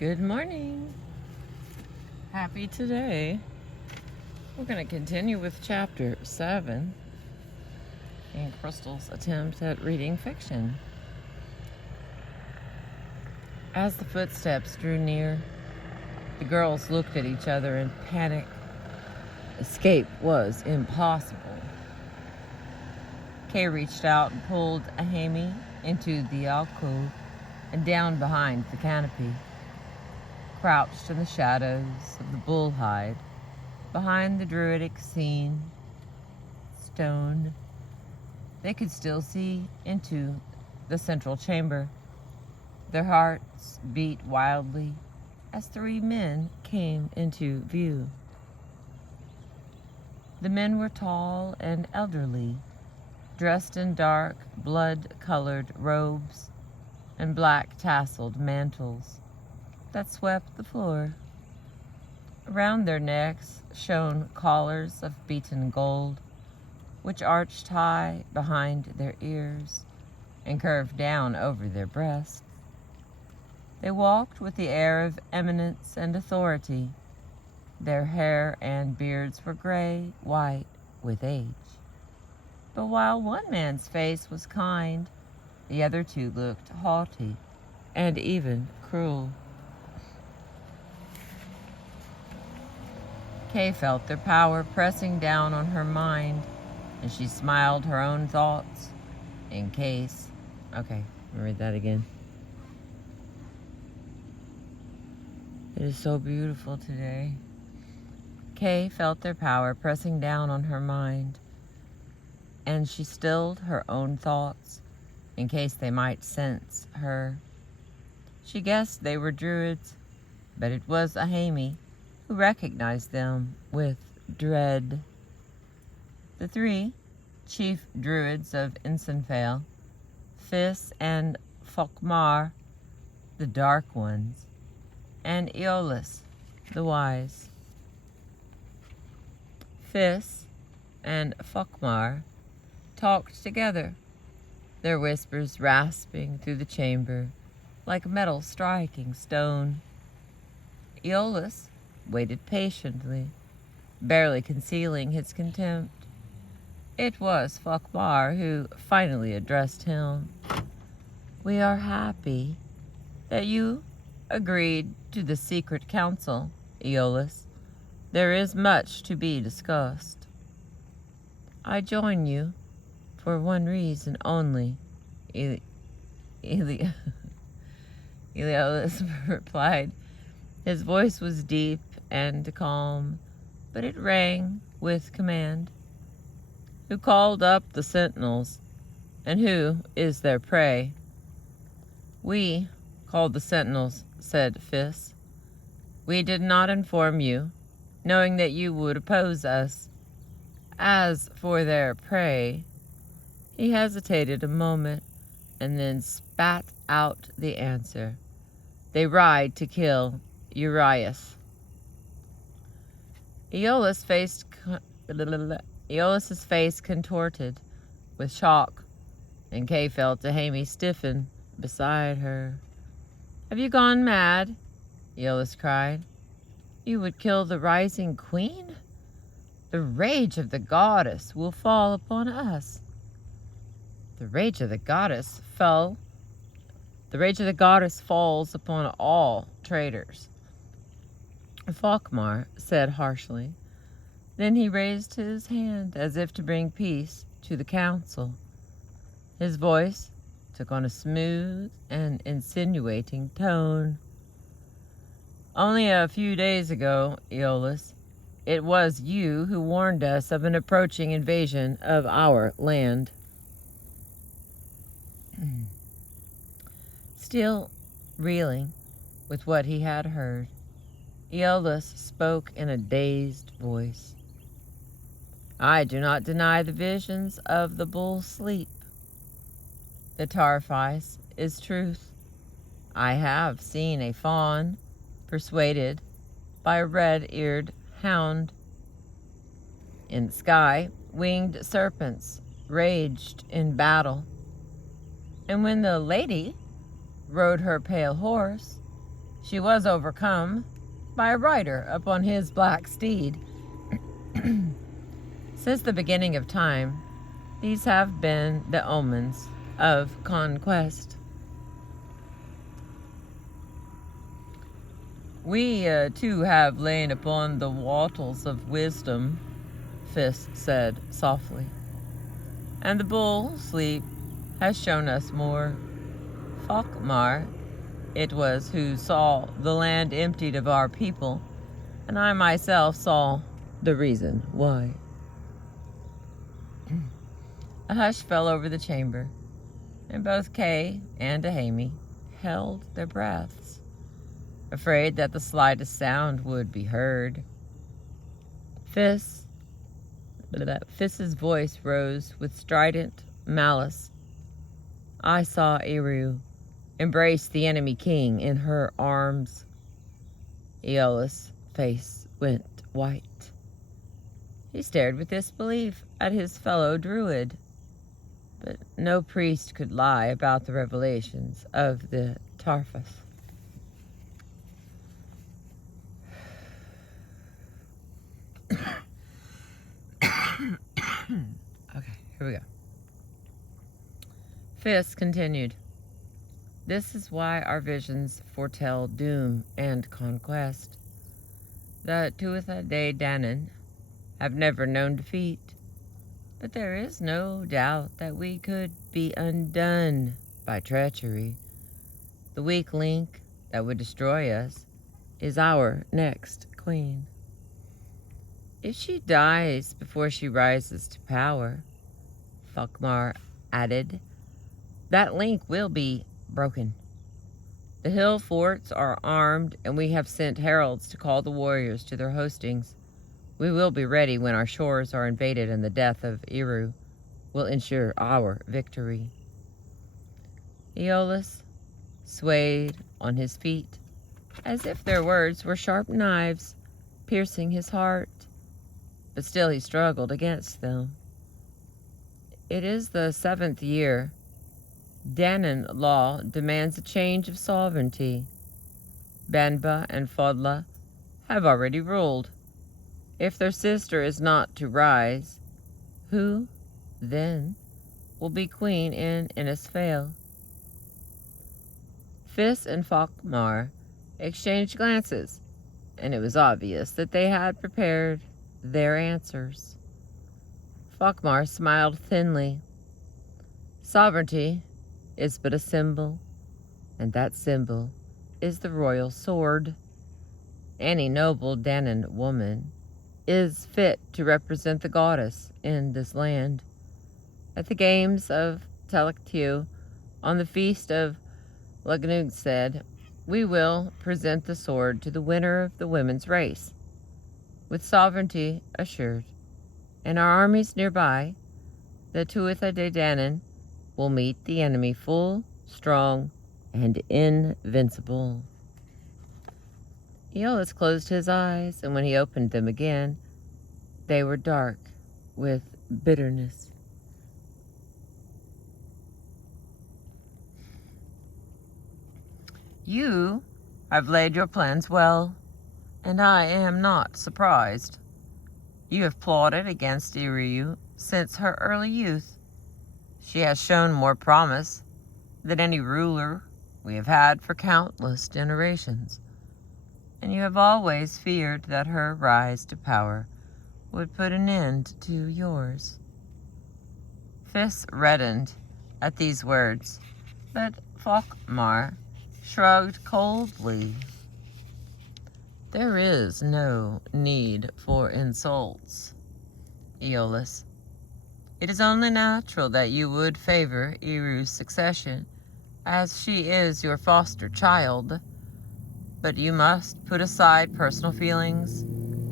Good morning. Happy today. We're going to continue with chapter 7 in Crystal's attempt at reading fiction. As the footsteps drew near, the girls looked at each other in panic. Escape was impossible. Kay reached out and pulled Amy into the alcove and down behind the canopy. Crouched in the shadows of the bull hide, behind the druidic stone, they could still see into the central chamber. Their hearts beat wildly as 3 men came into view. The men were tall and elderly, dressed in dark, blood-colored robes and black tasseled mantles that swept the floor. Around their necks shone collars of beaten gold, which arched high behind their ears and curved down over their breasts. They walked with the air of eminence and authority. Their hair and beards were gray-white with age. But while one man's face was kind, the other 2 looked haughty and even cruel. Kay felt their power pressing down on her mind, and she smiled her own thoughts in case. Okay, I'll read that again. It is so beautiful today. Kay felt their power pressing down on her mind, and she stilled her own thoughts in case they might sense her. She guessed they were druids, but it was Amy who recognized them with dread. The 3 chief druids of Insenfale, Fis and Folkmar, the Dark Ones, and Aeolus, the Wise. Fis and Folkmar talked together, their whispers rasping through the chamber like metal striking stone. Aeolus waited patiently, barely concealing his contempt. It was Folkmar who finally addressed him. "We are happy that you agreed to the secret council, Aeolus. There is much to be discussed." "I join you for one reason only," Aeolus replied. His voice was deep and calm, but it rang with command. "Who called up the sentinels, and who is their prey?" "We called the sentinels," said Fis. "We did not inform you, knowing that you would oppose us. As for their prey..." He hesitated a moment and then spat out the answer. "They ride to kill Urias." Aeolus's face contorted with shock, and Kay felt Amy stiffen beside her. "Have you gone mad?" Aeolus cried. "You would kill the rising queen? The rage of the goddess will fall upon us." The rage of the goddess falls upon all traitors," Folkmar said harshly. Then he raised his hand as if to bring peace to the council. His voice took on a smooth and insinuating tone. "Only a few days ago, Aeolus, it was you who warned us of an approaching invasion of our land." Still reeling with what he had heard, Aeolus spoke in a dazed voice. "I do not deny the visions of the bull's sleep. The tarfice is truth. I have seen a fawn persuaded by a red-eared hound. In the sky, winged serpents raged in battle, and when the lady rode her pale horse, She was overcome by a rider upon his black steed. Since the beginning of time, these have been the omens of conquest. We, too, have lain upon the wattles of wisdom, Fis said softly, and the bull, sleep, has shown us more. Falkmar it was who saw the land emptied of our people, and I myself saw the reason why. A hush fell over the chamber, and both Kay and Ahami held their breaths, afraid that the slightest sound would be heard. Fis's voice rose with strident malice. I saw Eru embrace the enemy king in her arms. Aeolus' face went white. He stared with disbelief at his fellow druid, but no priest could lie about the revelations of the Tarfas. Okay, here we go. Fis continued. This is why our visions foretell doom and conquest. The Tuatha De Danann have never known defeat, but there is no doubt that we could be undone by treachery. The weak link that would destroy us is our next queen. If she dies before she rises to power, Falkmar added, that link will be broken. The hill forts are armed, and we have sent heralds to call the warriors to their hostings. We will be ready when our shores are invaded, and the death of Eru will ensure our victory. Aeolus swayed on his feet, as if their words were sharp knives piercing his heart, but still he struggled against them. It is the 7th year. Danann law demands a change of sovereignty. Banba and Fodla have already ruled. If their sister is not to rise, who, then, will be queen in Innisfail? Fis and Falkmar exchanged glances, and it was obvious that they had prepared their answers. Falkmar smiled thinly. Sovereignty is but a symbol, and that symbol is the royal sword. Any noble Danann woman is fit to represent the goddess in this land. At the games of Telektiu, on the feast of Lagnugstead, we will present the sword to the winner of the women's race. With sovereignty assured, and our armies nearby, the Tuatha De Danann will meet the enemy full, strong, and invincible. Aeolus closed his eyes, and when he opened them again, they were dark with bitterness. You have laid your plans well, and I am not surprised. You have plotted against Eru since her early youth. She has shown more promise than any ruler we have had for countless generations, and you have always feared that her rise to power would put an end to yours. Fis reddened at these words, but Falkmar shrugged coldly. There is no need for insults, Aeolus. It is only natural that you would favor Eru's succession, as she is your foster child, but you must put aside personal feelings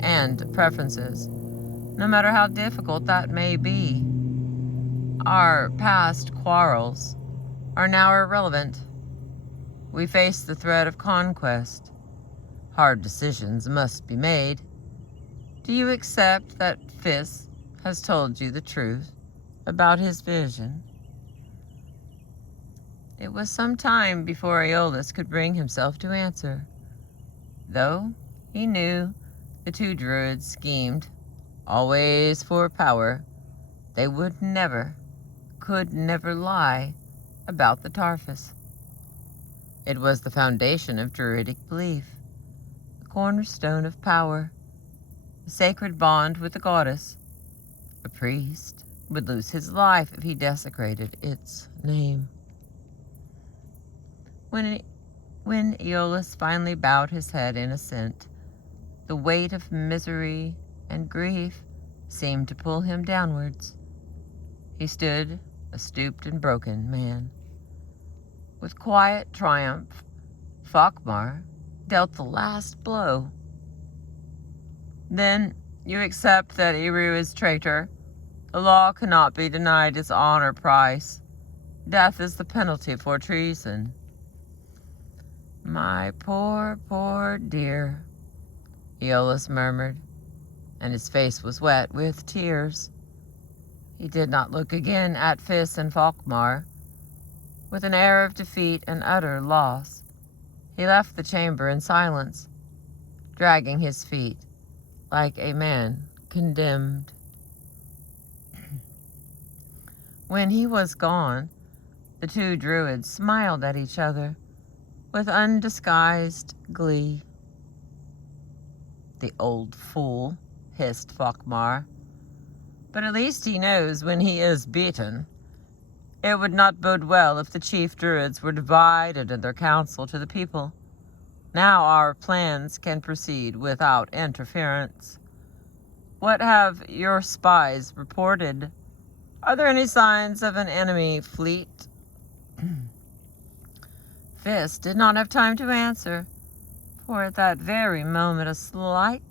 and preferences, no matter how difficult that may be. Our past quarrels are now irrelevant. We face the threat of conquest. Hard decisions must be made. Do you accept that Fis has told you the truth about his vision? It was some time before Aeolus could bring himself to answer. Though he knew the two druids schemed, always for power, they could never lie about the Tarfus. It was the foundation of druidic belief, the cornerstone of power, a sacred bond with the goddess. A priest would lose his life if he desecrated its name. When Aeolus finally bowed his head in assent, the weight of misery and grief seemed to pull him downwards. He stood, a stooped and broken man. With quiet triumph, Falkmar dealt the last blow. Then you accept that Eru is traitor. The law cannot be denied its honor price. Death is the penalty for treason. My poor, poor dear, Aeolus murmured, and his face was wet with tears. He did not look again at Fis and Falkmar. With an air of defeat and utter loss, he left the chamber in silence, dragging his feet like a man condemned. When he was gone, the two druids smiled at each other with undisguised glee. The old fool, hissed Falkmar. But at least he knows when he is beaten. It would not bode well if the chief druids were divided in their counsel to the people. Now our plans can proceed without interference. What have your spies reported? Are there any signs of an enemy fleet? Fist did not have time to answer, for at that very moment a slight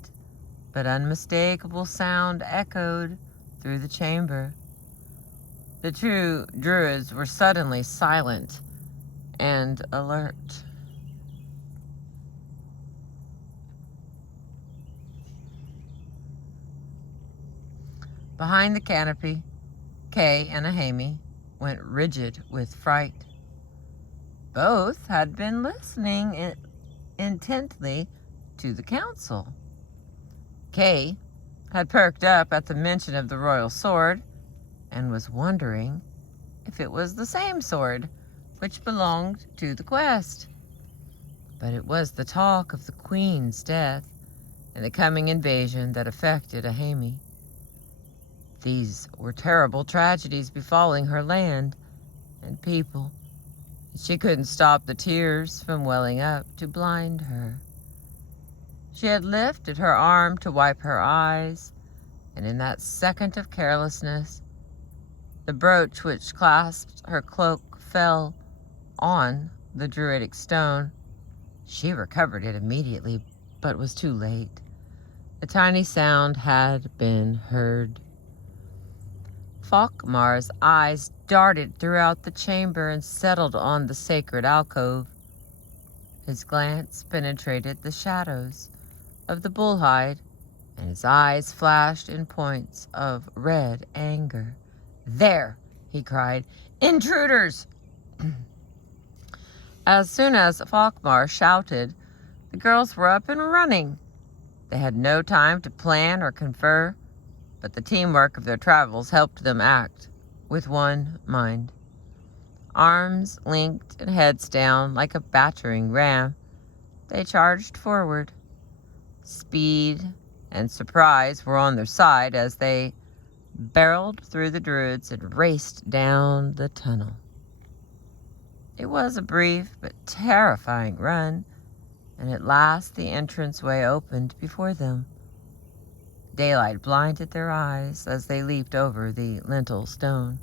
but unmistakable sound echoed through the chamber. The two druids were suddenly silent and alert. Behind the canopy, Kay and Ahami went rigid with fright. Both had been listening intently to the council. Kay had perked up at the mention of the royal sword and was wondering if it was the same sword which belonged to the quest. But it was the talk of the queen's death and the coming invasion that affected Ahami. These were terrible tragedies befalling her land and people. She couldn't stop the tears from welling up to blind her. She had lifted her arm to wipe her eyes, and in that second of carelessness, the brooch which clasped her cloak fell on the druidic stone. She recovered it immediately, but was too late. The tiny sound had been heard. Falkmar's eyes darted throughout the chamber and settled on the sacred alcove. His glance penetrated the shadows of the bullhide, and his eyes flashed in points of red anger. "There!" he cried. "Intruders!" As soon as Falkmar shouted, the girls were up and running. They had no time to plan or confer, but the teamwork of their travels helped them act with one mind. Arms linked and heads down like a battering ram, they charged forward. Speed and surprise were on their side as they barreled through the druids and raced down the tunnel. It was a brief but terrifying run, and at last the entranceway opened before them. Daylight blinded their eyes as they leaped over the lintel stone.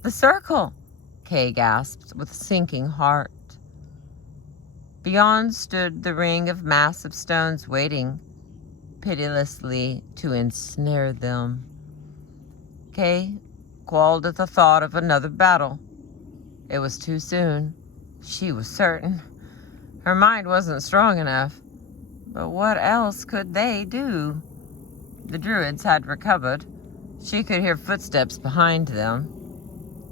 "The circle!" Kay gasped with sinking heart. Beyond stood the ring of massive stones waiting pitilessly to ensnare them. Kay quailed at the thought of another battle. It was too soon. She was certain. Her mind wasn't strong enough. But what else could they do? The druids had recovered. She could hear footsteps behind them.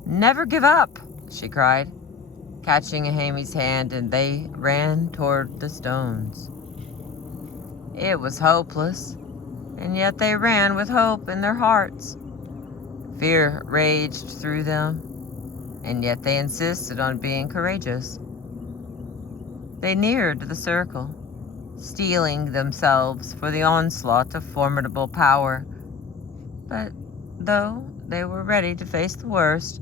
"Never give up," she cried. catching Ahami's hand, and they ran toward the stones. It was hopeless, and yet they ran with hope in their hearts. Fear raged through them, and yet they insisted on being courageous. They neared the circle, steeling themselves for the onslaught of formidable power. But though they were ready to face the worst,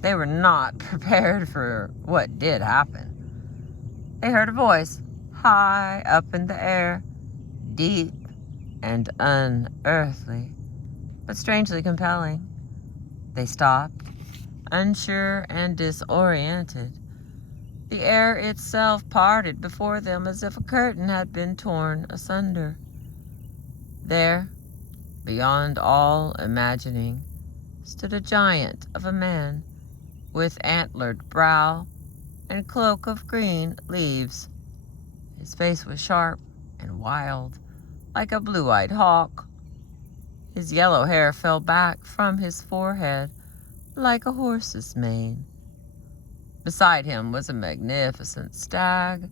they were not prepared for what did happen. They heard a voice high up in the air, deep and unearthly, but strangely compelling. They stopped, unsure and disoriented. The air itself parted before them as if a curtain had been torn asunder. There, beyond all imagining, stood a giant of a man, with antlered brow and cloak of green leaves. His face was sharp and wild, like a blue-eyed hawk. His yellow hair fell back from his forehead like a horse's mane. Beside him was a magnificent stag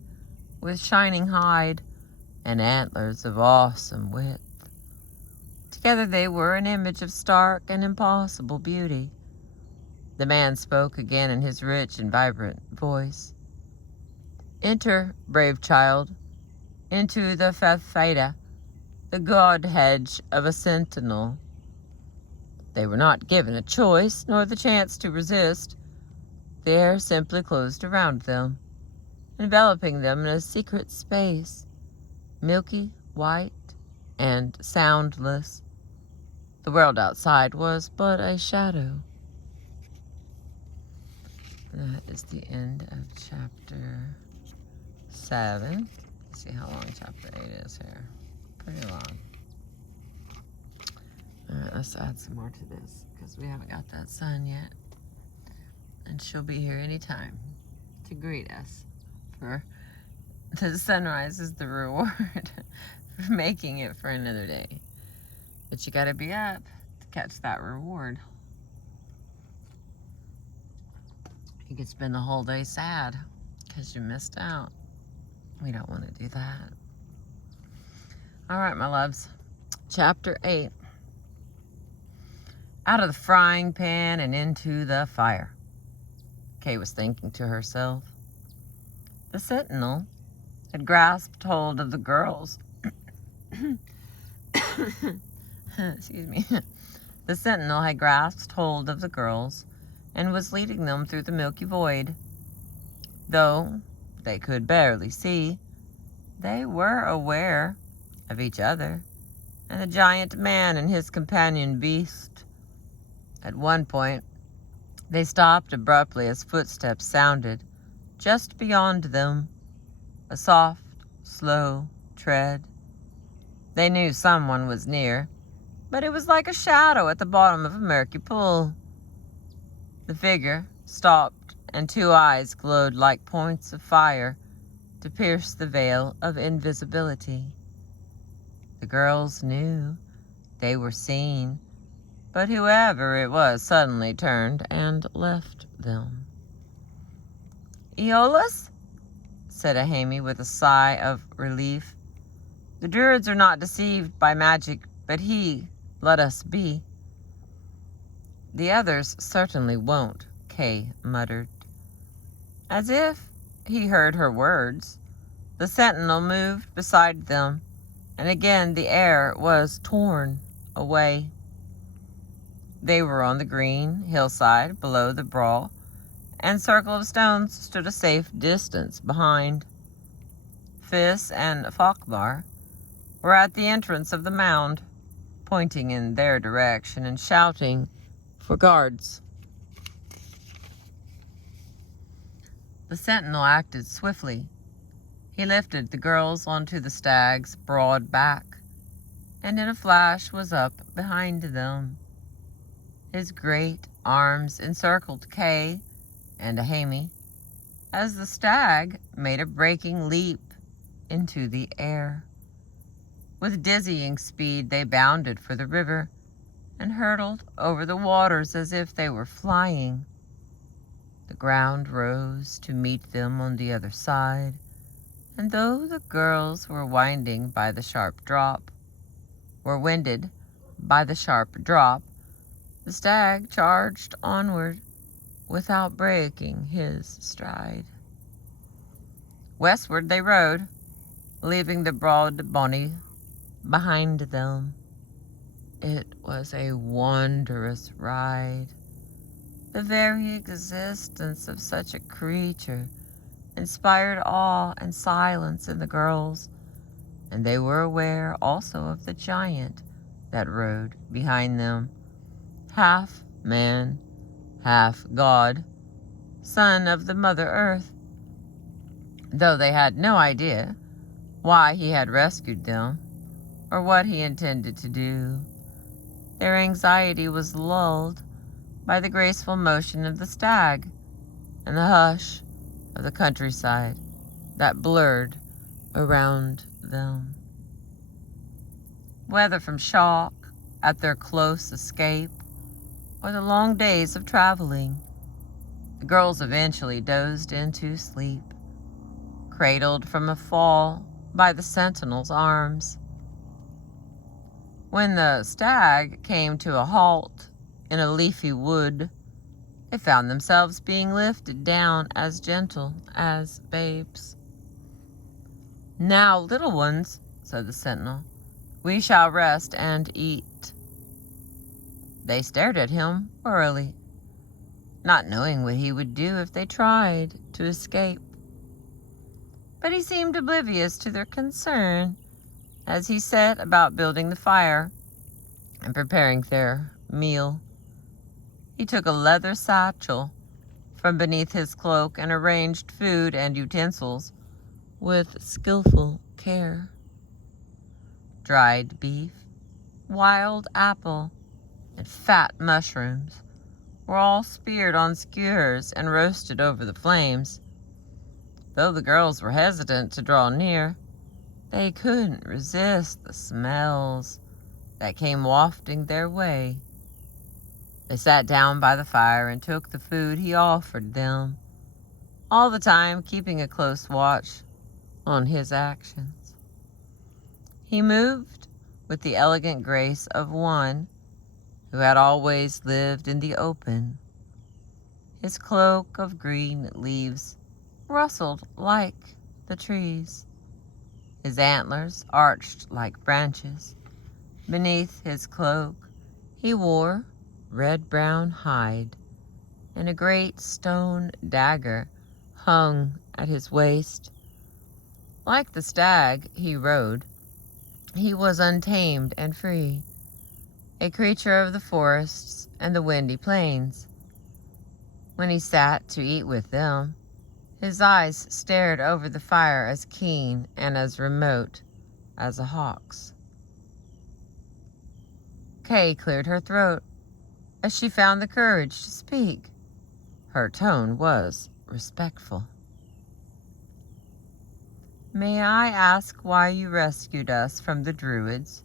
with shining hide and antlers of awesome width. Together they were an image of stark and impossible beauty. The man spoke again in his rich and vibrant voice. "Enter, brave child, into the Fafada, the god hedge of a sentinel." They were not given a choice, nor the chance to resist. The air simply closed around them, enveloping them in a secret space, milky, white, and soundless. The world outside was but a shadow. That is the end of chapter 7. Let's see how long chapter 8 is here. Pretty long. Alright, let's add some more to this, because we haven't got that sun yet. And she'll be here anytime to greet us. For the sunrise is the reward for making it for another day. But you gotta be up to catch that reward. You could spend the whole day sad because you missed out. We don't want to do that. All right, my loves. Chapter 8. Out of the frying pan and into the fire, Kay was thinking to herself. The sentinel had grasped hold of the girls. Excuse me. The sentinel had grasped hold of the girls and was leading them through the milky void. Though they could barely see, they were aware of each other and the giant man and his companion beast. At one point, they stopped abruptly as footsteps sounded just beyond them, a soft, slow tread. They knew someone was near, but it was like a shadow at the bottom of a murky pool. The figure stopped, and two eyes glowed like points of fire to pierce the veil of invisibility. The girls knew they were seen, but whoever it was suddenly turned and left them. "Aeolus?" said Ahami with a sigh of relief. "The Druids are not deceived by magic, but he let us be." "The others certainly won't," Kay muttered. As if he heard her words, the sentinel moved beside them, and again the air was torn away. They were on the green hillside below the brawl, and circle of stones stood a safe distance behind. Fis and Falkmar were at the entrance of the mound, pointing in their direction and shouting for guards. The sentinel acted swiftly. He lifted the girls onto the stag's broad back, and in a flash was up behind them. His great arms encircled Kay and Ahami as the stag made a breaking leap into the air. With dizzying speed, they bounded for the river and hurtled over the waters as if they were flying. The ground rose to meet them on the other side, and though the girls were winded by the sharp drop, the stag charged onward without breaking his stride. Westward they rode, leaving the broad Bonnie behind them. It was a wondrous ride. The very existence of such a creature inspired awe and silence in the girls, and they were aware also of the giant that rode behind them, half man, half god, son of the Mother Earth. Though they had no idea why he had rescued them or what he intended to do, their anxiety was lulled by the graceful motion of the stag and the hush of the countryside that blurred around them. Whether from shock at their close escape or the long days of traveling, the girls eventually dozed into sleep, cradled from a fall by the sentinel's arms. When the stag came to a halt in a leafy wood, they found themselves being lifted down as gentle as babes. "Now, little ones," said the sentinel, "we shall rest and eat." They stared at him warily, not knowing what he would do if they tried to escape. But he seemed oblivious to their concern as he set about building the fire and preparing their meal. He took a leather satchel from beneath his cloak and arranged food and utensils with skillful care. Dried beef, wild apple, and fat mushrooms were all speared on skewers and roasted over the flames. Though the girls were hesitant to draw near, they couldn't resist the smells that came wafting their way. They sat down by the fire and took the food he offered them, all the time keeping a close watch on his actions. He moved with the elegant grace of one who had always lived in the open. His cloak of green leaves rustled like the trees. His antlers arched like branches. Beneath his cloak, he wore red-brown hide, and a great stone dagger hung at his waist. Like the stag he rode, he was untamed and free, a creature of the forests and the windy plains. When he sat to eat with them, his eyes stared over the fire as keen and as remote as a hawk's. Kay cleared her throat as she found the courage to speak. Her tone was respectful. "May I ask why you rescued us from the Druids?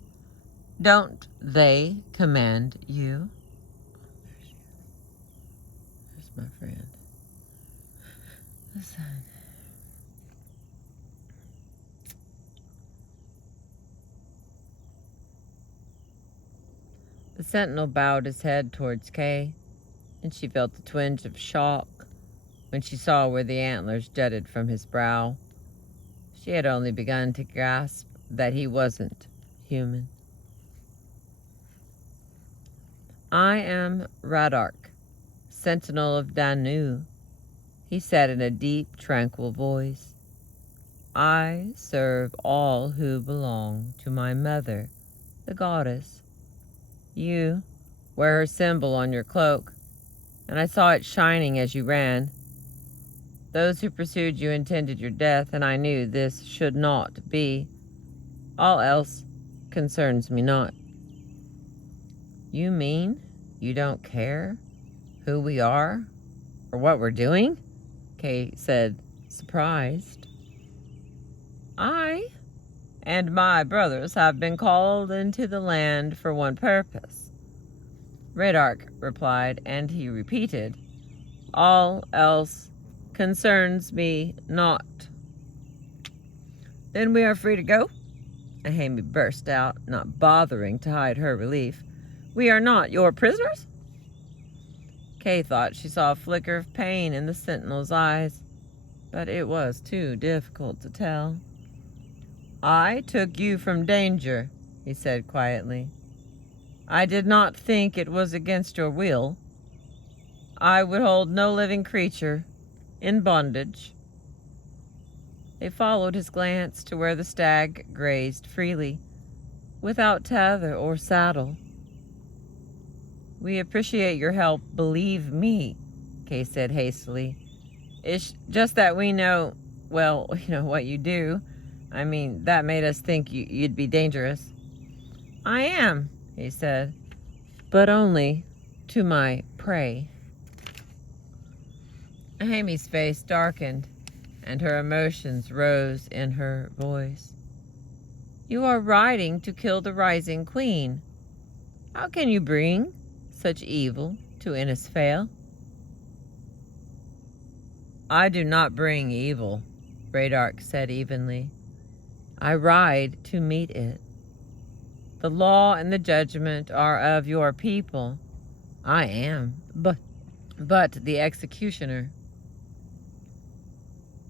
Don't they command you?" There's my friend. Listen. The sentinel bowed his head towards Kay, and she felt a twinge of shock when she saw where the antlers jutted from his brow. She had only begun to grasp that he wasn't human. "I am Radark, sentinel of Danu," he said in a deep, tranquil voice. "I serve all who belong to my mother, the goddess. You wear her symbol on your cloak, and I saw it shining as you ran. Those who pursued you intended your death, and I knew this should not be. All else concerns me not." "You mean you don't care who we are or what we're doing?" Kay said, surprised. "I and my brothers have been called into the land for one purpose," Radark replied, and he repeated, All else concerns me not. Then we are free to go? Ahami burst out, not bothering to hide her relief. We are not your prisoners? Kay thought she saw a flicker of pain in the sentinel's eyes, but it was too difficult to tell. I took you from danger, he said quietly. I did not think it was against your will. I would hold no living creature in bondage. They followed his glance to where the stag grazed freely, without tether or saddle. We appreciate your help, believe me, Kay said hastily. It's just that we know, well, what you do. I mean, that made us think you'd be dangerous. I am, he said, but only to my prey. Ahami's face darkened, and her emotions rose in her voice. You are riding to kill the rising queen. How can you bring such evil to Innisfail? I do not bring evil, Radark said evenly. I ride to meet it. The law and the judgment are of your people. I am, but the executioner.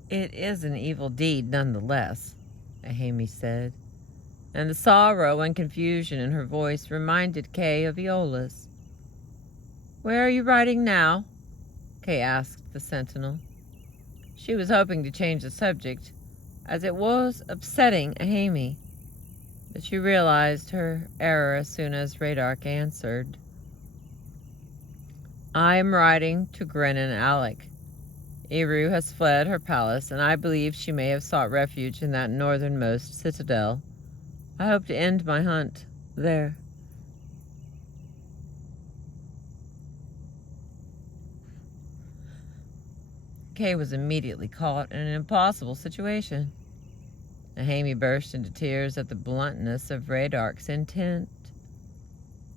It is an evil deed nonetheless, Ahami said, and the sorrow and confusion in her voice reminded Kay of Iola's. Where are you riding now? Kay asked the sentinel. She was hoping to change the subject, as it was upsetting Ahami, but she realized her error as soon as Radark answered. I am riding to Grennan Alec. Eru has fled her palace, and I believe she may have sought refuge in that northernmost citadel. I hope to end my hunt there. Kay was immediately caught in an impossible situation. Ahami burst into tears at the bluntness of Radark's intent.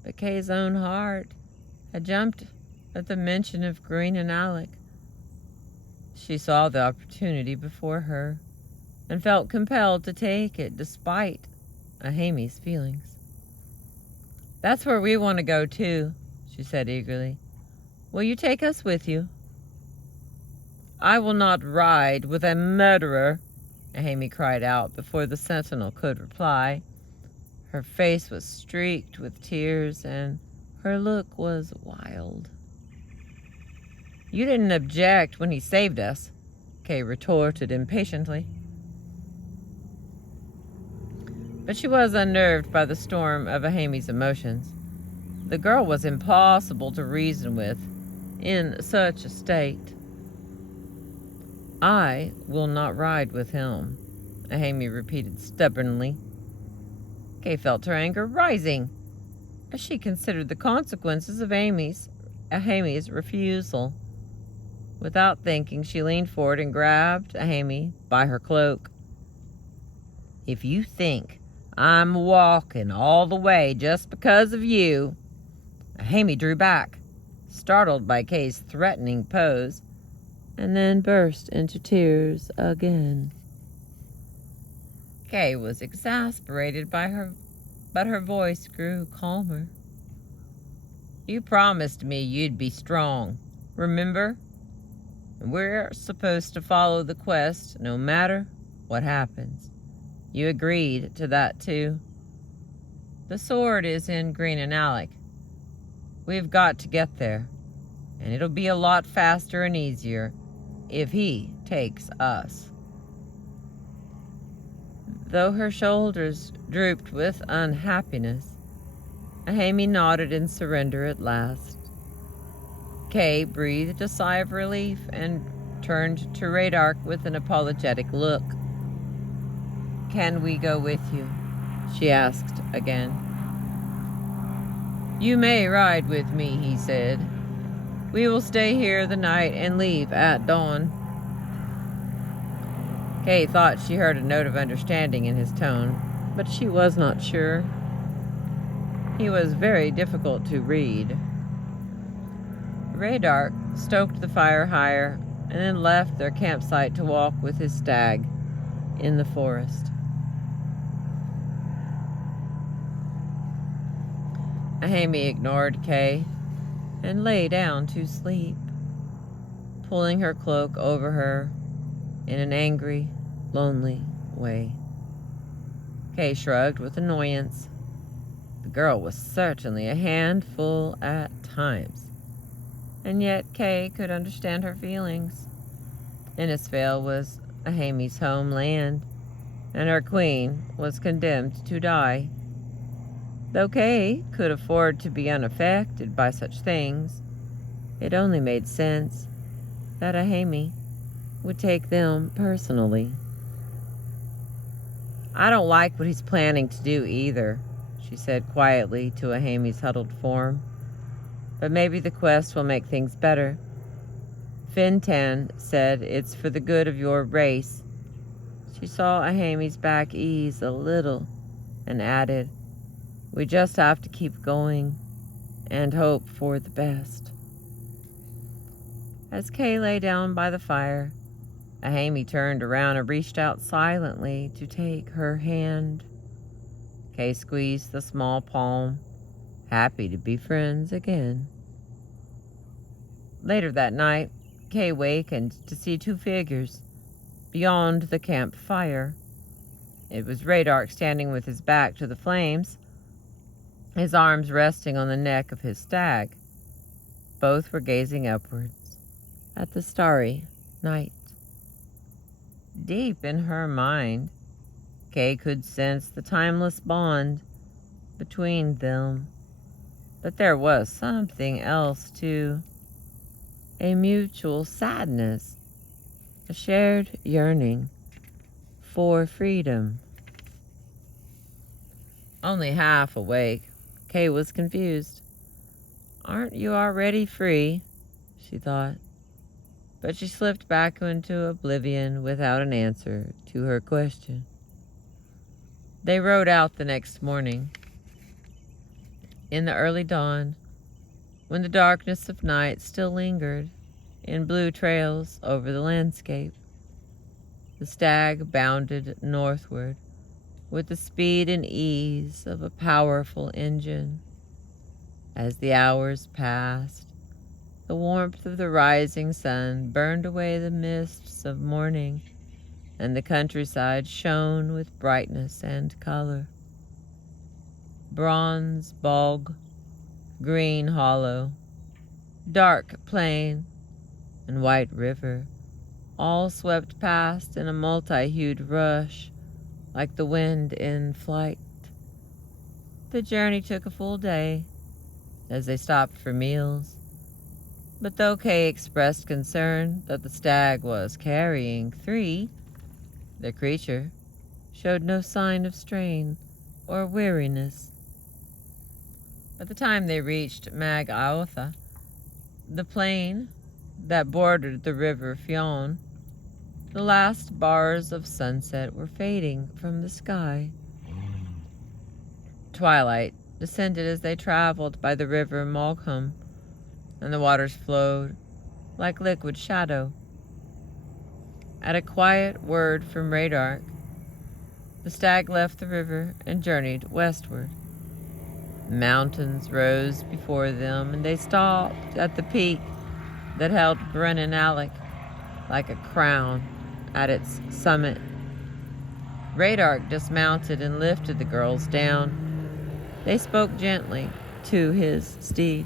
But Kay's own heart had jumped at the mention of Grennan Alec. She saw the opportunity before her and felt compelled to take it despite Ahami's feelings. That's where we want to go too, she said eagerly. Will you take us with you? I will not ride with a murderer, Ahami cried out before the sentinel could reply. Her face was streaked with tears and her look was wild. You didn't object when he saved us, Kay retorted impatiently. But she was unnerved by the storm of Ahami's emotions. The girl was impossible to reason with in such a state. I will not ride with him, Ahami repeated stubbornly. Kay felt her anger rising as she considered the consequences of Ahami's refusal. Without thinking, she leaned forward and grabbed Ahami by her cloak. If you think I'm walking all the way just because of you... Ahami drew back, startled by Kay's threatening pose, and then burst into tears again. Kay was exasperated by her, but her voice grew calmer. You promised me you'd be strong, remember? We're supposed to follow the quest no matter what happens. You agreed to that too. The sword is in Grennan Alec. We've got to get there, and it'll be a lot faster and easier if he takes us. Though her shoulders drooped with unhappiness, Ahami nodded in surrender at last. Kay breathed a sigh of relief and turned to Radark with an apologetic look. Can we go with you? She asked again. You may ride with me, he said. We will stay here the night and leave at dawn. Kay thought she heard a note of understanding in his tone, but she was not sure. He was very difficult to read. Raydark stoked the fire higher and then left their campsite to walk with his stag in the forest. Ahami ignored Kay and lay down to sleep, pulling her cloak over her in an angry, lonely way. Kay shrugged with annoyance. The girl was certainly a handful at times, and yet Kay could understand her feelings. Innisfail was Ahami's homeland, and her queen was condemned to die. Though Kay could afford to be unaffected by such things, it only made sense that Ahami would take them personally. "I don't like what he's planning to do either," she said quietly to Ahami's huddled form. "But maybe the quest will make things better. Fintan said it's for the good of your race." She saw Ahami's back ease a little and added, "We just have to keep going and hope for the best." As Kay lay down by the fire, Ahami turned around and reached out silently to take her hand. Kay squeezed the small palm, happy to be friends again. Later that night, Kay wakened to see two figures beyond the campfire. It was Raydark standing with his back to the flames, his arms resting on the neck of his stag. Both were gazing upwards at the starry night. Deep in her mind, Kay could sense the timeless bond between them. But there was something else, too. A mutual sadness, a shared yearning for freedom. Only half awake, Kay was confused. "Aren't you already free?" she thought. But she slipped back into oblivion without an answer to her question. They rode out the next morning. In the early dawn, when the darkness of night still lingered in blue trails over the landscape, the stag bounded northward with the speed and ease of a powerful engine. As the hours passed, the warmth of the rising sun burned away the mists of morning, and the countryside shone with brightness and color. Bronze bog, green hollow, dark plain, and white river all swept past in a multi-hued rush, like the wind in flight. The journey took a full day, as they stopped for meals. But though Kay expressed concern that the stag was carrying 3, the creature showed no sign of strain or weariness. By the time they reached Mag Aotha, the plain that bordered the river Fionn, the last bars of sunset were fading from the sky. Twilight descended as they traveled by the river Mogham, and the waters flowed like liquid shadow. At a quiet word from Raydark, the stag left the river and journeyed westward. Mountains rose before them, and they stopped at the peak that held Brennan Alec like a crown at its summit. Raydark dismounted and lifted the girls down. They spoke gently to his steed.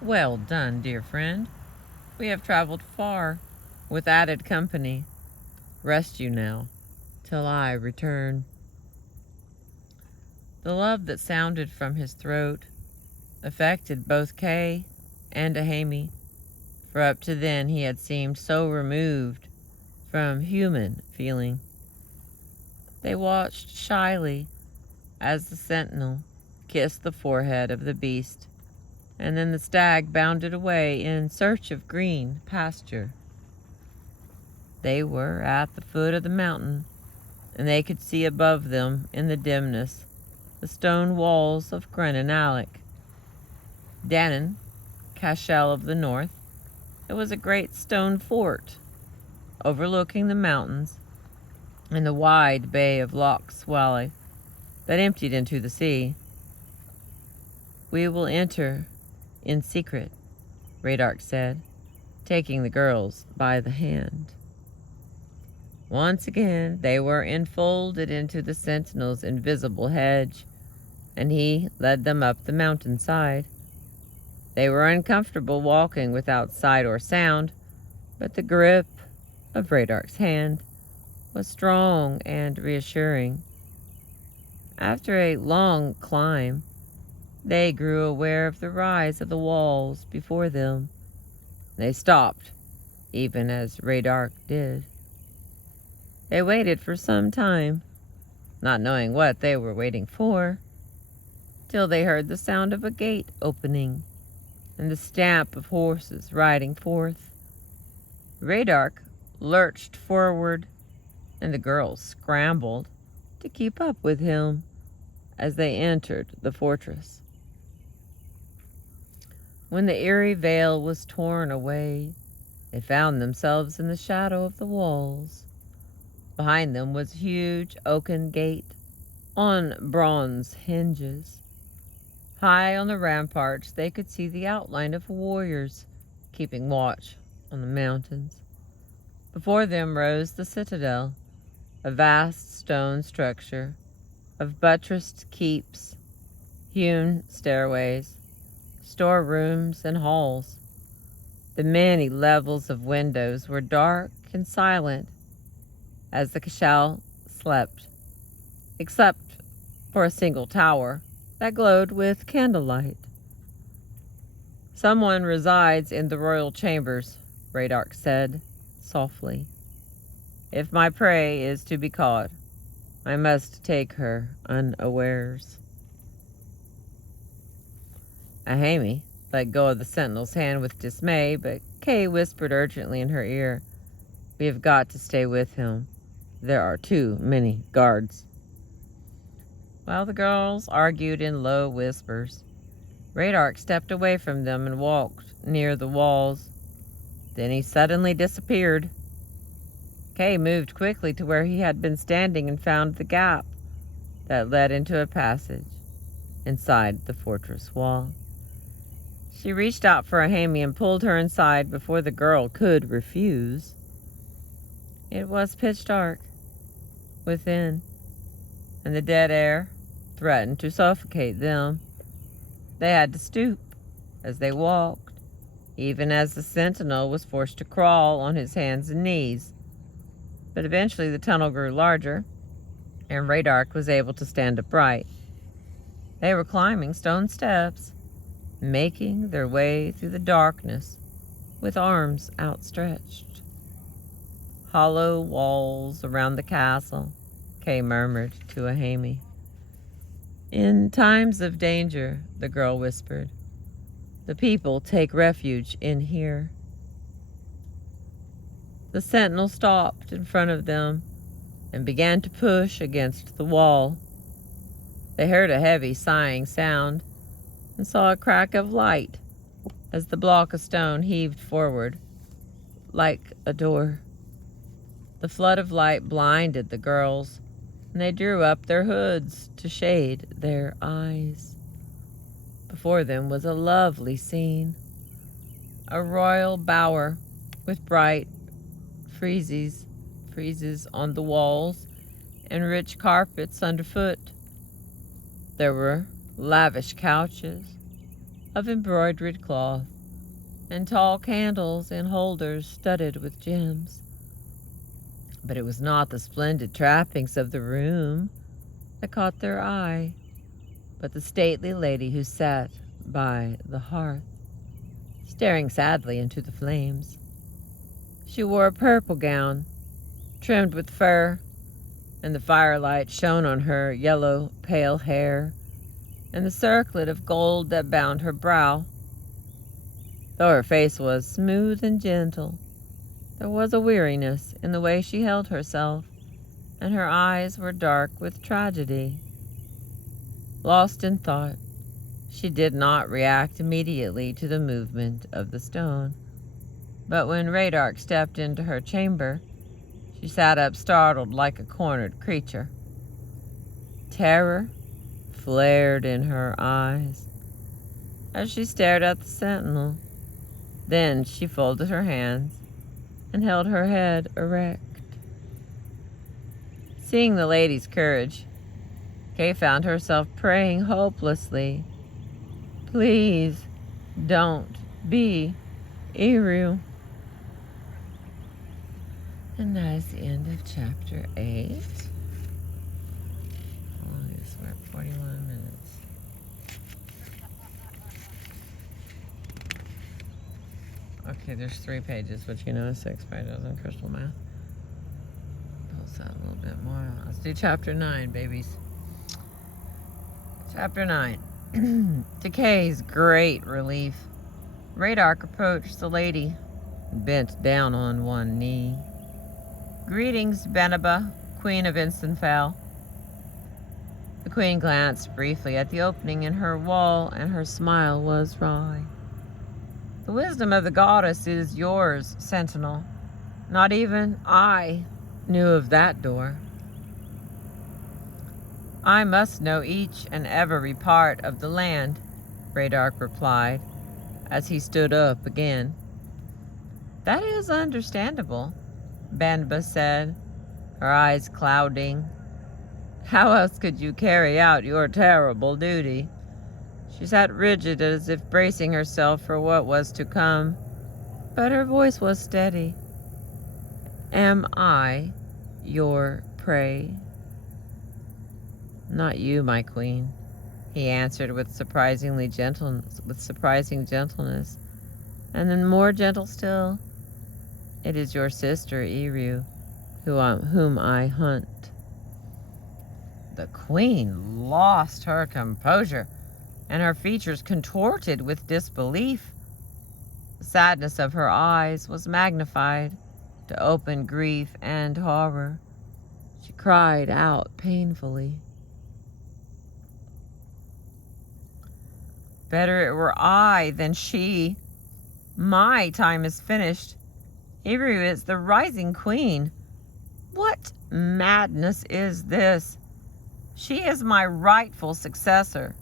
"Well done, dear friend. We have traveled far with added company. Rest you now, till I return." The love that sounded from his throat affected both Kay and Ahami, for up to then he had seemed so removed from human feeling. They watched shyly as the sentinel kissed the forehead of the beast and then the stag bounded away in search of green pasture. They were at the foot of the mountain, and they could see above them in the dimness the stone walls of Grenanalec. Danann, Cashel of the north, it was a great stone fort overlooking the mountains and the wide bay of Loch Swilly that emptied into the sea. "We will enter in secret," Radark said, taking the girls by the hand. Once again they were enfolded into the sentinel's invisible hedge, and he led them up the mountainside. They were uncomfortable walking without sight or sound, but the grip of Radark's hand was strong and reassuring. After a long climb, they grew aware of the rise of the walls before them. They stopped, even as Radark did. They waited for some time, not knowing what they were waiting for, till they heard the sound of a gate opening and the stamp of horses riding forth. Radark lurched forward, and the girls scrambled to keep up with him as they entered the fortress. When the eerie veil was torn away, they found themselves in the shadow of the walls. Behind them was a huge oaken gate on bronze hinges. High on the ramparts, they could see the outline of warriors keeping watch on the mountains. Before them rose the citadel, a vast stone structure of buttressed keeps, hewn stairways, storerooms, and halls. The many levels of windows were dark and silent as the Cashel slept, except for a single tower that glowed with candlelight. "Someone resides in the royal chambers," Radark said softly. "If my prey is to be caught, I must take her unawares." Ahame let go of the sentinel's hand with dismay, but Kay whispered urgently in her ear, "We have got to stay with him. There are too many guards." While the girls argued in low whispers, Radark stepped away from them and walked near the walls. Then he suddenly disappeared. Kay moved quickly to where he had been standing and found the gap that led into a passage inside the fortress wall. She reached out for Ahame and pulled her inside before the girl could refuse. It was pitch dark within, and the dead air threatened to suffocate them. They had to stoop as they walked, even as the sentinel was forced to crawl on his hands and knees. But eventually the tunnel grew larger, and Radark was able to stand upright. They were climbing stone steps, making their way through the darkness with arms outstretched. "Hollow walls around the castle," Kay murmured to Ahame. "In times of danger," the girl whispered, "the people take refuge in here." The sentinel stopped in front of them and began to push against the wall. They heard a heavy sighing sound and saw a crack of light as the block of stone heaved forward like a door. The flood of light blinded the girls, and they drew up their hoods to shade their eyes. Before them was a lovely scene, a royal bower with bright friezes on the walls and rich carpets underfoot. There were lavish couches of embroidered cloth and tall candles in holders studded with gems. But it was not the splendid trappings of the room that caught their eye, but the stately lady who sat by the hearth, staring sadly into the flames. She wore a purple gown, trimmed with fur, and the firelight shone on her yellow, pale hair and the circlet of gold that bound her brow Though her face was smooth and gentle, there was a weariness in the way she held herself, and her eyes were dark with tragedy. Lost in thought, she did not react immediately to the movement of the stone. But when Radark stepped into her chamber, she sat up startled like a cornered creature. Terror flared in her eyes as she stared at the sentinel. Then she folded her hands and held her head erect. Seeing the lady's courage, Kay found herself praying hopelessly, "Please don't be Eru." And that is the end of chapter 8. Oh, yes, we're at 41 minutes. Okay, there's 3 pages, which you know is 6 pages in Crystal Math. Pulse out a little bit more. Let's do chapter 9, babies. Chapter 9. To Kay's great relief, Radark approached the lady and bent down on one knee. "Greetings, Beneba, Queen of Instanfell." The queen glanced briefly at the opening in her wall, and her smile was wry. "The wisdom of the goddess is yours, Sentinel. Not even I knew of that door." "I must know each and every part of the land," Radark replied, as he stood up again. "That is understandable," Beneba said, her eyes clouding. "How else could you carry out your terrible duty?" She sat rigid as if bracing herself for what was to come, but her voice was steady. "Am I your prey?" "Not you, my queen," he answered with surprising gentleness, and then more gentle still. "It is your sister, Eru, whom I hunt." The queen lost her composure, and her features contorted with disbelief. The sadness of her eyes was magnified to open grief and horror. She cried out painfully. "Better it were I than she. My time is finished. Eru is the rising queen. What madness is this? She is my rightful successor.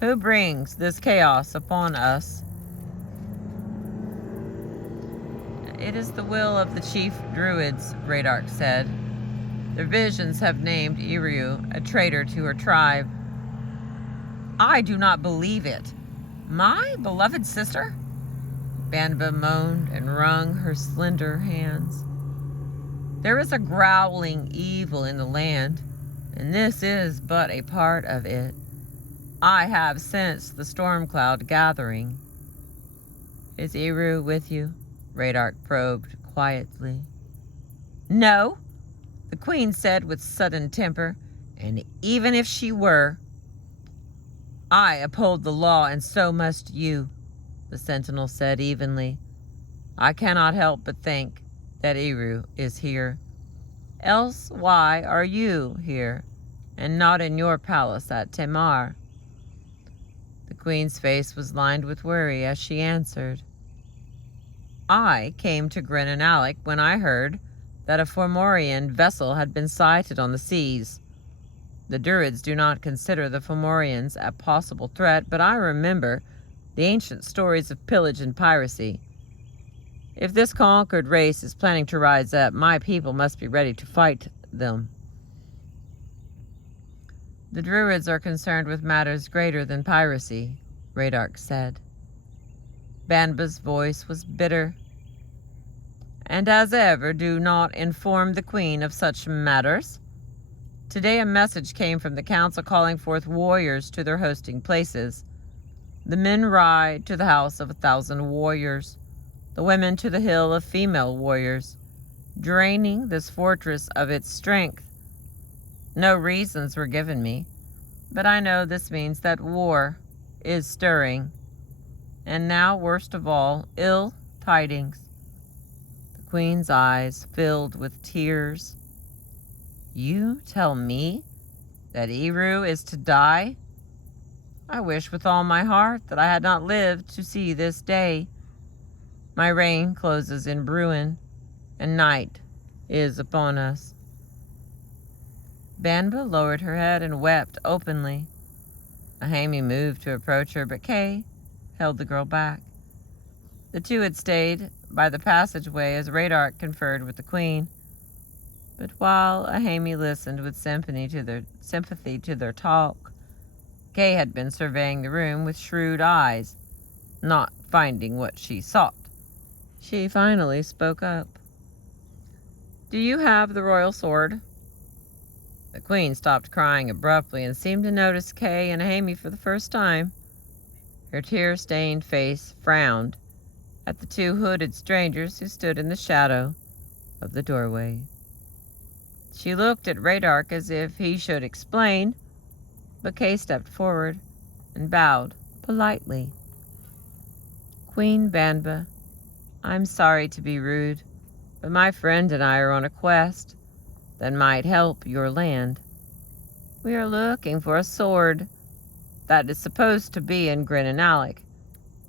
Who brings this chaos upon us?" "It is the will of the chief druids," Radark said. "Their visions have named Eru a traitor to her tribe." "I do not believe it. My beloved sister?" Beneba moaned and wrung her slender hands. "There is a growling evil in the land, and this is but a part of it. I have sensed the storm cloud gathering." "Is Eru with you?" Radark probed quietly. "No," the queen said with sudden temper, "and even if she were." "I uphold the law, and so must you," the sentinel said evenly. "I cannot help but think that Eru is here. Else why are you here, and not in your palace at Tamar?" The queen's face was lined with worry as she answered. "I came to Grin and Alec when I heard that a Fomorian vessel had been sighted on the seas. The Druids do not consider the Fomorians a possible threat, but I remember the ancient stories of pillage and piracy. If this conquered race is planning to rise up, my people must be ready to fight them." "The Druids are concerned with matters greater than piracy," Radark said. Beneba's voice was bitter. "And as ever do not inform the queen of such matters. Today a message came from the council calling forth warriors to their hosting places. The men ride to the house of 1,000 warriors, the women to the hill of female warriors, draining this fortress of its strength. No reasons were given me, but I know this means that war is stirring. And now, worst of all, ill tidings. The queen's eyes filled with tears. You tell me that Eru is to die? I wish with all my heart that I had not lived to see this day. My reign closes in Bruin, and night is upon us. Banba lowered her head and wept openly. Ahame moved to approach her, but Kay held the girl back. The two had stayed by the passageway as Radark conferred with the queen. But while Ahame listened with sympathy to their talk, Kay had been surveying the room with shrewd eyes, not finding what she sought. She finally spoke up. Do you have the royal sword? The queen stopped crying abruptly and seemed to notice Kay and Ahame for the first time. Her tear-stained face frowned at the two hooded strangers who stood in the shadow of the doorway. She looked at Radark as if he should explain, but Kay stepped forward and bowed politely. Queen Banba, I'm sorry to be rude, but my friend and I are on a quest that might help your land. We are looking for a sword that is supposed to be in Grin and Alec,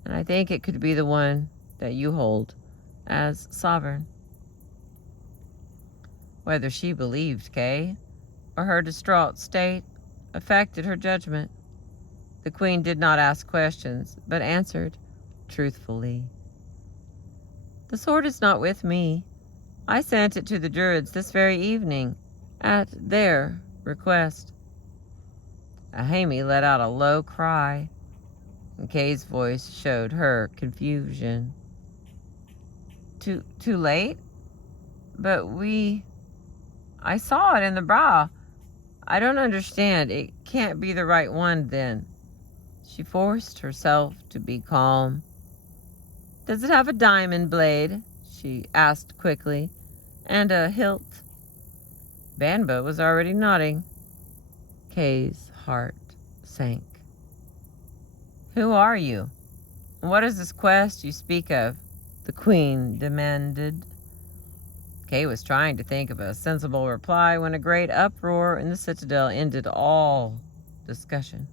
and I think it could be the one that you hold as sovereign. Whether she believed Kay or her distraught state affected her judgment, the queen did not ask questions, but answered truthfully. The sword is not with me. I sent it to the Druids this very evening, at their request. Ahame let out a low cry, and Kay's voice showed her confusion. Too late? But I saw it in the bra. I don't understand. It can't be the right one then. She forced herself to be calm. Does it have a diamond blade? She asked quickly. And a hilt? Banba was already nodding. Kay's heart sank. Who are you? What is this quest you speak of? The queen demanded. Kay was trying to think of a sensible reply when a great uproar in the citadel ended all discussion.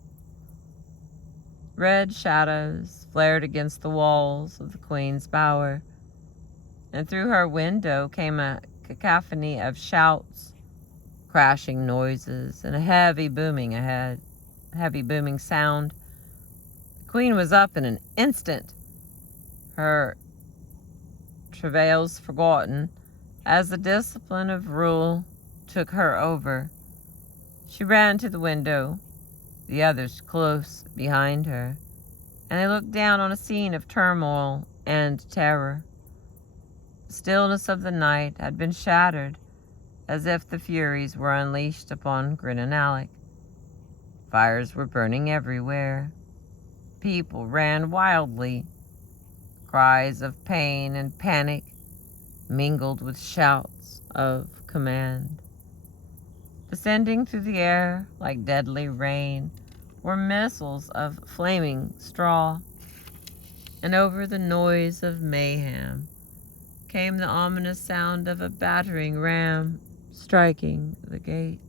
Red shadows flared against the walls of the queen's bower, and through her window came a cacophony of shouts, crashing noises, and a heavy booming sound. The queen was up in an instant, her travails forgotten, as the discipline of rule took her over. She ran to the window, the others close behind her, and they looked down on a scene of turmoil and terror. The stillness of the night had been shattered, as if the Furies were unleashed upon Grin and Alec. Fires were burning everywhere. People ran wildly. Cries of pain and panic mingled with shouts of command. Descending through the air like deadly rain were missiles of flaming straw, and over the noise of mayhem came the ominous sound of a battering ram striking the gate.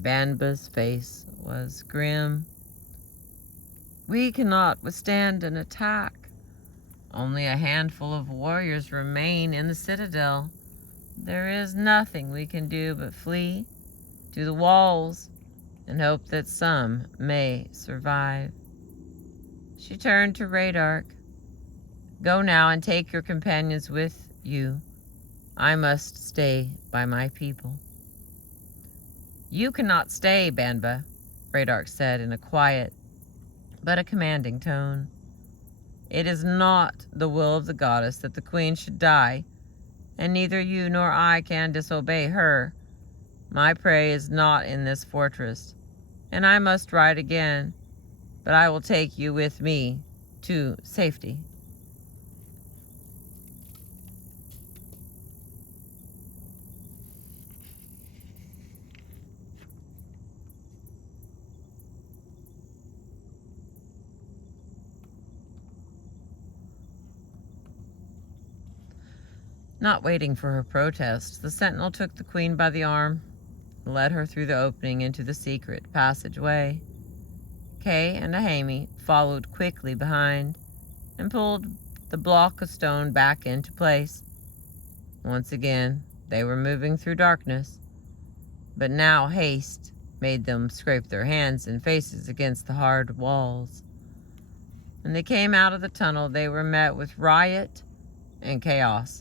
Banba's face was grim. We cannot withstand an attack. Only a handful of warriors remain in the citadel. There is nothing we can do but flee to the walls and hope that some may survive. She turned to Radark. Go now and take your companions with you. I must stay by my people. You cannot stay, Banba, Radark said in a quiet but a commanding tone. It is not the will of the goddess that the queen should die, and neither you nor I can disobey her. My prey is not in this fortress, and I must ride again, but I will take you with me to safety. Not waiting for her protest, the sentinel took the queen by the arm and led her through the opening into the secret passageway. Kay and Naomi followed quickly behind and pulled the block of stone back into place. Once again, they were moving through darkness, but now haste made them scrape their hands and faces against the hard walls. When they came out of the tunnel, they were met with riot and chaos.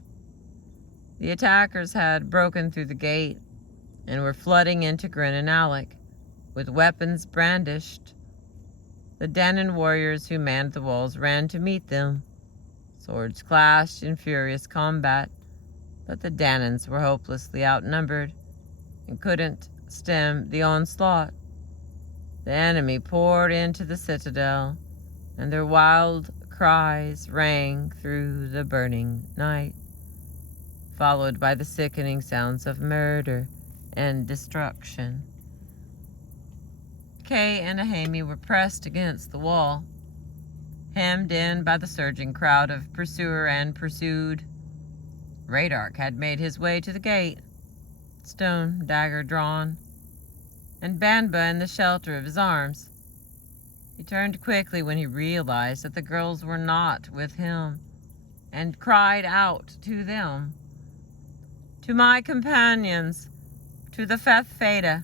The attackers had broken through the gate and were flooding into Grin and Alec, with weapons brandished. The Danann warriors who manned the walls ran to meet them. Swords clashed in furious combat, but the Danans were hopelessly outnumbered and couldn't stem the onslaught. The enemy poured into the citadel, and their wild cries rang through the burning night, followed by the sickening sounds of murder and destruction. Kay and Naomi were pressed against the wall, hemmed in by the surging crowd of pursuer and pursued. Radark had made his way to the gate, stone dagger drawn, and Banba in the shelter of his arms. He turned quickly when he realized that the girls were not with him, and cried out to them, "To my companions, to the Feth Feda."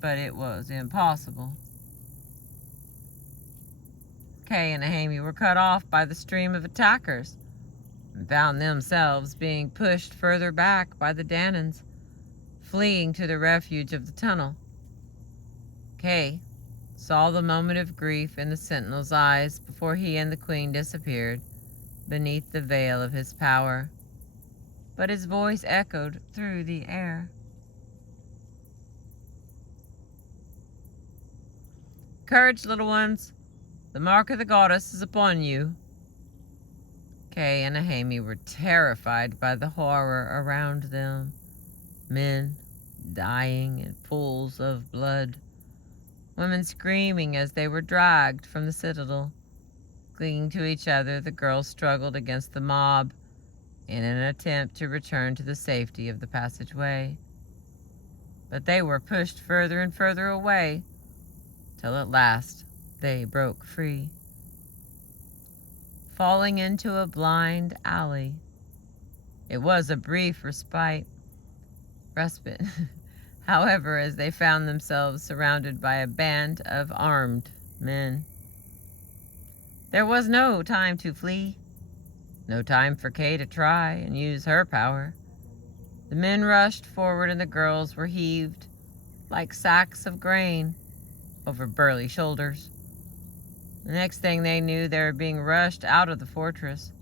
But it was impossible. Kay and Naomi were cut off by the stream of attackers and found themselves being pushed further back by the Danans, fleeing to the refuge of the tunnel. Kay saw the moment of grief in the sentinel's eyes before he and the queen disappeared beneath the veil of his power, but his voice echoed through the air. "Courage, little ones. The mark of the goddess is upon you." Kay and Naomi were terrified by the horror around them. Men dying in pools of blood. Women screaming as they were dragged from the citadel. Clinging to each other, the girls struggled against the mob in an attempt to return to the safety of the passageway. But they were pushed further and further away, till at last they broke free, falling into a blind alley. It was a brief respite. However, as they found themselves surrounded by a band of armed men. There was no time to flee, no time for Kay to try and use her power. The men rushed forward and the girls were heaved like sacks of grain over burly shoulders. The next thing they knew, they were being rushed out of the fortress,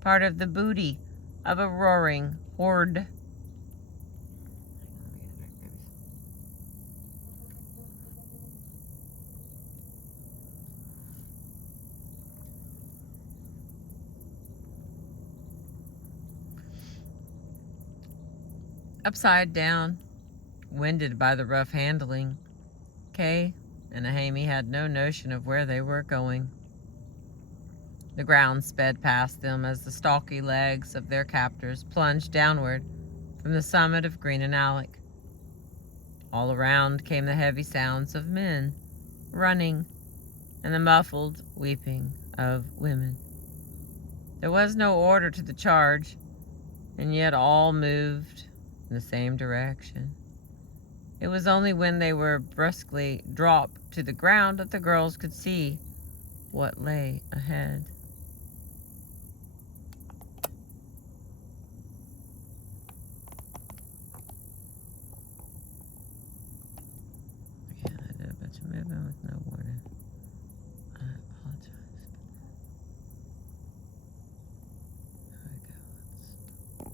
part of the booty of a roaring horde. Upside down, winded by the rough handling, Kay and Naomi had no notion of where they were going. The ground sped past them as the stalky legs of their captors plunged downward from the summit of Grin and Alec. All around came the heavy sounds of men running and the muffled weeping of women. There was no order to the charge, and yet all moved in the same direction. It was only when they were brusquely dropped to the ground that the girls could see what lay ahead. Yeah, I did a bunch of movement with no warning. I apologize. There we go.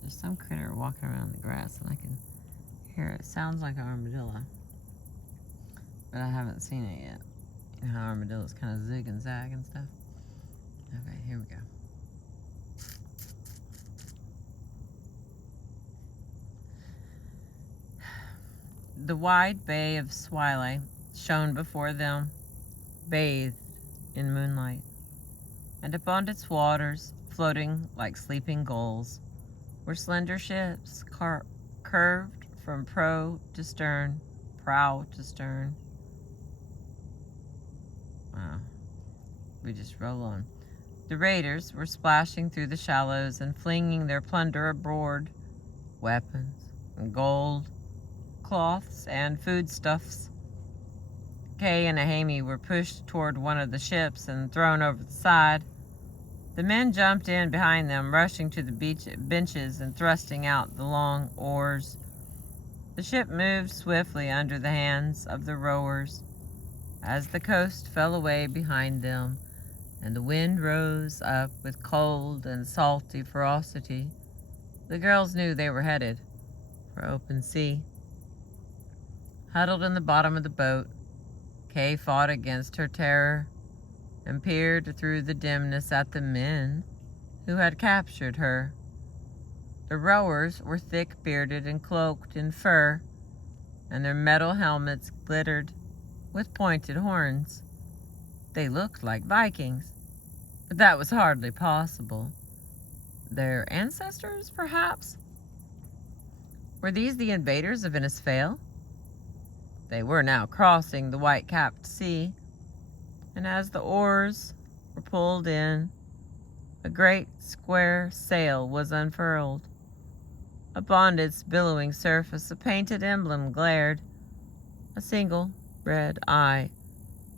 There's some critter walking around the grass and I can hear it. Sounds like an armadillo, but I haven't seen it yet. You know how armadillos kind of zig and zag and stuff? Okay, here we go. The wide bay of Swiley shone before them, bathed in moonlight. and upon its waters, floating like sleeping gulls, were slender ships curved from prow to stern. Wow, we just roll on. The raiders were splashing through the shallows and flinging their plunder aboard, weapons and gold, cloths and foodstuffs. Kay and Ahami were pushed toward one of the ships and thrown over the side. The men jumped in behind them, rushing to the benches and thrusting out the long oars. The ship moved swiftly under the hands of the rowers as the coast fell away behind them and the wind rose up with cold and salty ferocity. The girls knew they were headed for open sea. Huddled in the bottom of the boat, Kay fought against her terror and peered through the dimness at the men who had captured her. The rowers were thick-bearded and cloaked in fur, and their metal helmets glittered with pointed horns. They looked like Vikings, but that was hardly possible. Their ancestors, perhaps? Were these the invaders of Innisfail? They were now crossing the white-capped sea, and as the oars were pulled in, a great square sail was unfurled. Upon its billowing surface, a painted emblem glared, a single red eye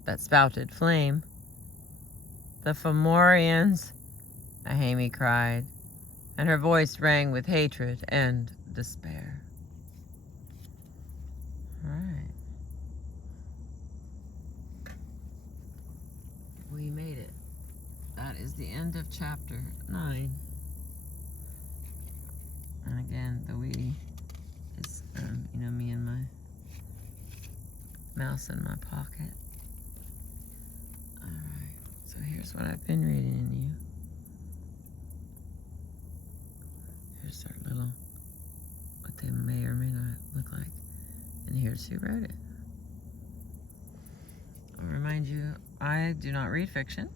that spouted flame. "The Fomorians," Ahami cried, and her voice rang with hatred and despair. All right. We made it. That is the end of chapter 9. And again, the we is, me and my mouse in my pocket. Alright, so here's what I've been reading you. Here's our little, what they may or may not look like. And here's who wrote it. I'll remind you, I do not read fiction,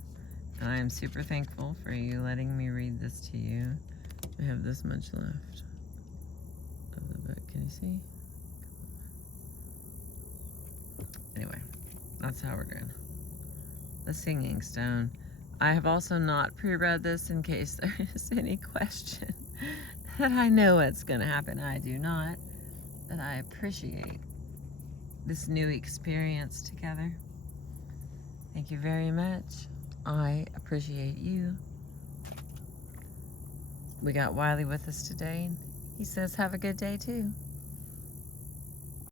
and I am super thankful for you letting me read this to you. We have this much left of the book. Can you see? Anyway, that's how we're doing. The Singing Stone. I have also not pre-read this in case there is any question that I know what's going to happen. I do not. But I appreciate this new experience together. Thank you very much. I appreciate you. We got Wiley with us today. He says, have a good day too.